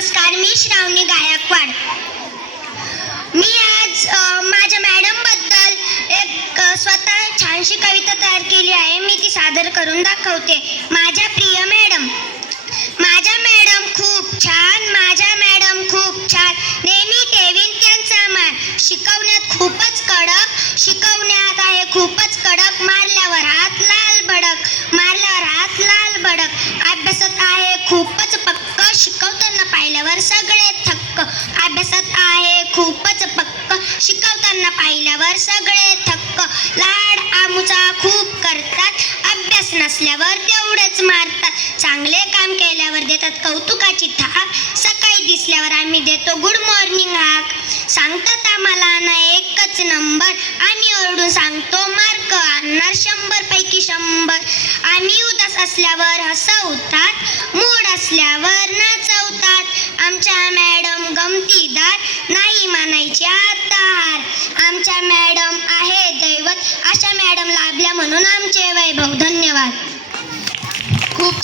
नमस्कार, मी श्रावणी गायकवाड. मी आज माझ्या मॅडम बद्दल एक स्वतः छानशी कविता तयार केली आहे. मी ती सादर करून दाखवते. माझ्या प्रिय मॅडम. माझ्या मॅडम खूप छान, माझ्या मॅडम खूप छान, नेहमी ठेवीन त्यांचा मान. शिकवण्यात खूपच कडक, शिकवण्यात आहे खूपच कडक, मारल्यावर हात लाल भडक, मारल्यावर हात लाल भडक. अभ्यासात आहे खूपच पक्क, शिकवताना पाहिल्यावर सगळे थक्क. अभ्यासात आहे खूपच पक्क, शिकवताना पाहिल्यावर सगळे थक्क. लाड आमुचा खूप करतात, अभ्यास नसल्यावर तेवढेच मारतात. चांगले काम केल्यावर देतात कौतुकाची थाप, सकाळी दिसल्यावर आम्ही देतो गुड मॉर्निंग हाक. सांगतात आम्हाला ना एकच नंबर, आम्ही ओरडून सांगतो मार्क आणणार 100 पैकी 100. आम्ही उदास असल्यावर हसवतात, मूड असल्यावर नाचवतात. आमच्या मॅडम गमतीदार, नाही मानायची आता हार. आमच्या मॅडम आहे दैवत, अशा मॅडम लाभल्या म्हणून आमचे वैभव. धन्यवाद. खूप